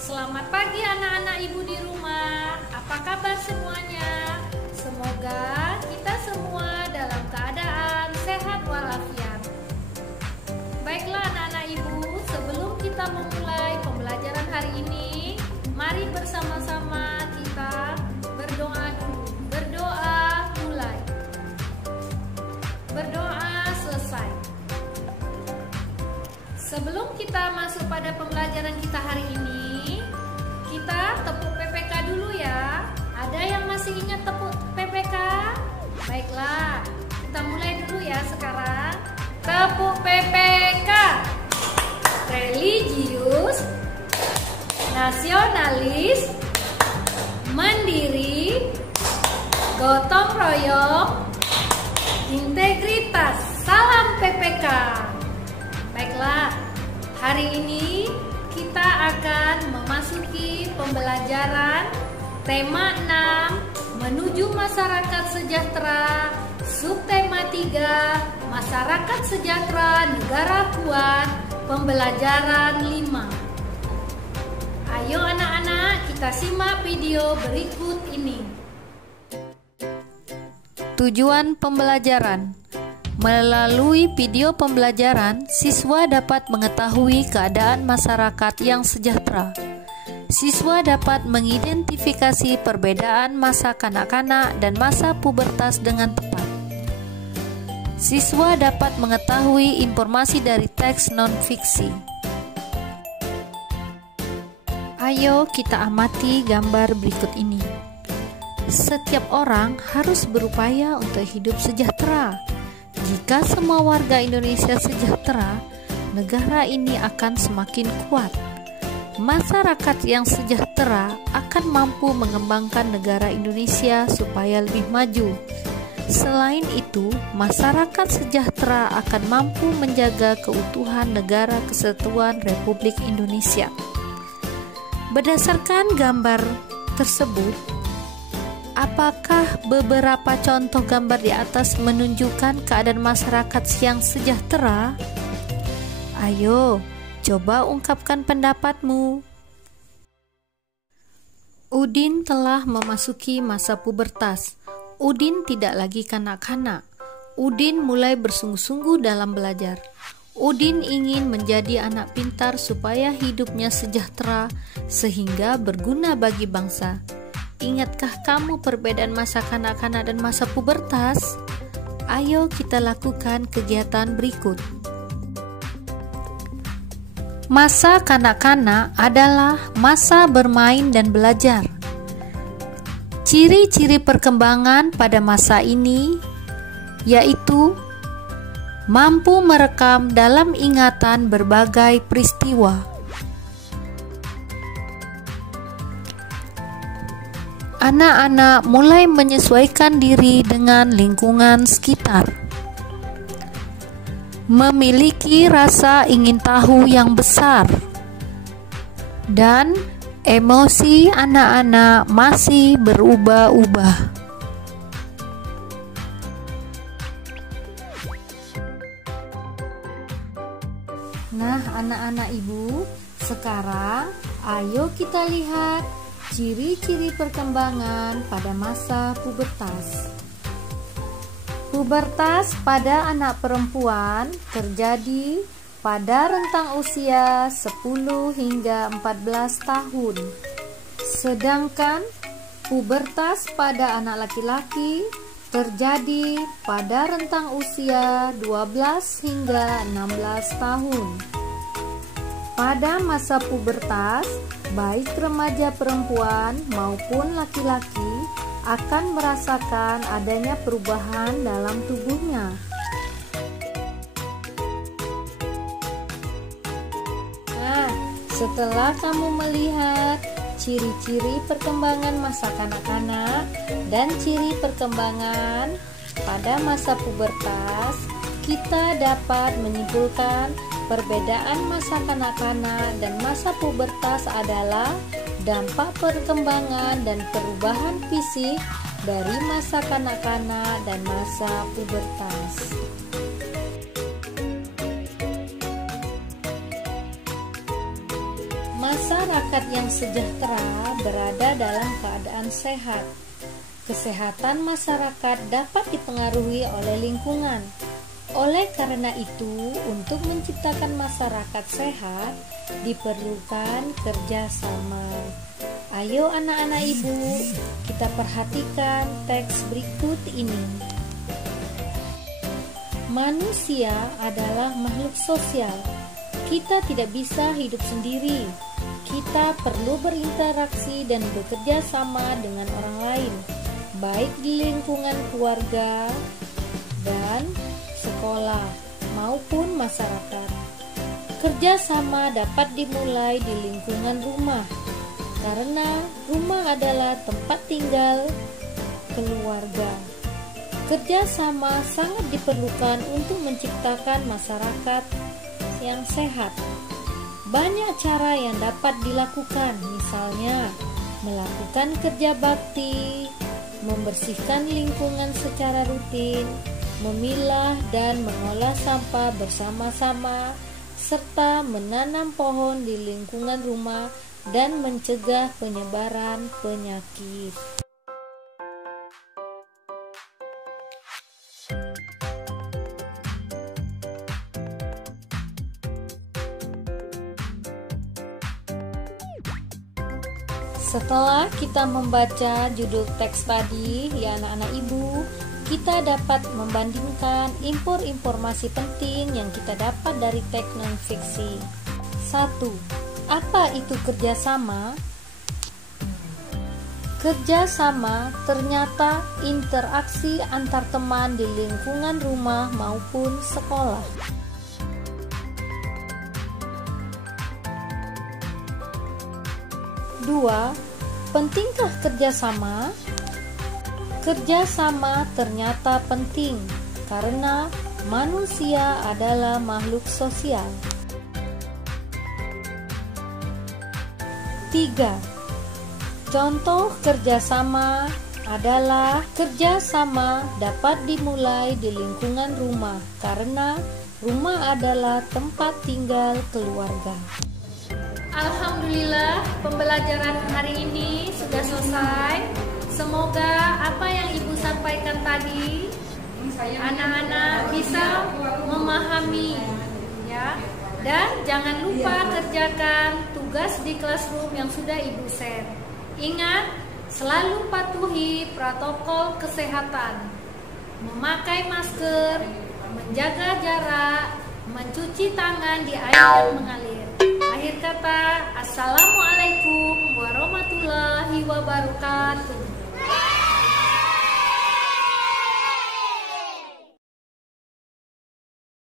Selamat pagi anak-anak ibu di rumah. Apa kabar semuanya? Semoga kita semua dalam keadaan sehat walafiat. Baiklah anak-anak ibu, sebelum kita memulai pembelajaran hari ini, mari bersama-sama kita berdoa dulu. Berdoa mulai. Berdoa selesai. Sebelum kita masuk pada pembelajaran kita hari ini, kita tepuk PPK dulu ya. Ada yang masih ingat tepuk PPK? Baiklah, kita mulai dulu ya sekarang. Tepuk PPK. Religius, nasionalis, mandiri, gotong royong, integritas. Salam PPK. Baiklah, hari ini kita akan memasuki pembelajaran tema 6 menuju masyarakat sejahtera, subtema 3 masyarakat sejahtera negara kuat, pembelajaran 5. Ayo anak-anak, kita simak video berikut ini. Tujuan pembelajaran. Melalui video pembelajaran, siswa dapat mengetahui keadaan masyarakat yang sejahtera. Siswa dapat mengidentifikasi perbedaan masa kanak-kanak dan masa pubertas dengan tepat. Siswa dapat mengetahui informasi dari teks non-fiksi. Ayo kita amati gambar berikut ini. Setiap orang harus berupaya untuk hidup sejahtera. Jika semua warga Indonesia sejahtera, negara ini akan semakin kuat. Masyarakat yang sejahtera akan mampu mengembangkan negara Indonesia supaya lebih maju. Selain itu, masyarakat sejahtera akan mampu menjaga keutuhan Negara Kesatuan Republik Indonesia. Berdasarkan gambar tersebut, apakah beberapa contoh gambar di atas menunjukkan keadaan masyarakat yang sejahtera? Ayo, coba ungkapkan pendapatmu. Udin telah memasuki masa pubertas. Udin tidak lagi kanak-kanak. Udin mulai bersungguh-sungguh dalam belajar. Udin ingin menjadi anak pintar supaya hidupnya sejahtera sehingga berguna bagi bangsa. Ingatkah kamu perbedaan masa kanak-kanak dan masa pubertas? Ayo kita lakukan kegiatan berikut. Masa kanak-kanak adalah masa bermain dan belajar. Ciri-ciri perkembangan pada masa ini yaitu mampu merekam dalam ingatan berbagai peristiwa. Anak-anak mulai menyesuaikan diri dengan lingkungan sekitar. Memiliki rasa ingin tahu yang besar. Dan emosi anak-anak masih berubah-ubah. Nah, anak-anak ibu, sekarang ayo kita lihat ciri-ciri perkembangan pada masa pubertas. Pubertas pada anak perempuan terjadi pada rentang usia 10 hingga 14 tahun. Sedangkan pubertas pada anak laki-laki terjadi pada rentang usia 12 hingga 16 tahun. Pada masa pubertas, baik remaja perempuan maupun laki-laki akan merasakan adanya perubahan dalam tubuhnya. Nah, setelah kamu melihat ciri-ciri perkembangan masa kanak-kanak dan ciri perkembangan pada masa pubertas, kita dapat menyimpulkan perbedaan masa kanak-kanak dan masa pubertas adalah dampak perkembangan dan perubahan fisik dari masa kanak-kanak dan masa pubertas. Masyarakat yang sejahtera berada dalam keadaan sehat. Kesehatan masyarakat dapat dipengaruhi oleh lingkungan. Oleh karena itu, untuk menciptakan masyarakat sehat, diperlukan kerjasama. Ayo anak-anak ibu, kita perhatikan teks berikut ini. Manusia adalah makhluk sosial. Kita tidak bisa hidup sendiri. Kita perlu berinteraksi dan bekerja sama dengan orang lain, baik di lingkungan keluarga dan sekolah maupun masyarakat. Kerjasama dapat dimulai di lingkungan rumah, karena rumah adalah tempat tinggal keluarga. Kerjasama sangat diperlukan untuk menciptakan masyarakat yang sehat. Banyak cara yang dapat dilakukan, misalnya melakukan kerja bakti, membersihkan lingkungan secara rutin, memilah dan mengolah sampah bersama-sama, serta menanam pohon di lingkungan rumah dan mencegah penyebaran penyakit. Setelah kita membaca judul teks tadi, ya anak-anak ibu, kita dapat membandingkan informasi penting yang kita dapat dari teks non-fiksi. 1. Apa itu kerjasama? Kerjasama ternyata interaksi antar teman di lingkungan rumah maupun sekolah. 2. Pentingkah kerjasama? Kerjasama ternyata penting karena manusia adalah makhluk sosial. 3. Contoh kerjasama adalah kerjasama dapat dimulai di lingkungan rumah karena rumah adalah tempat tinggal keluarga. Alhamdulillah, pembelajaran hari ini sudah selesai. Semoga apa yang Ibu sampaikan tadi anak-anak bisa memahami, ya. Dan jangan lupa kerjakan tugas di classroom yang sudah Ibu share. Ingat, selalu patuhi protokol kesehatan, memakai masker, menjaga jarak, mencuci tangan di air yang mengalir. Akhir kata, Assalamualaikum warahmatullahi wabarakatuh.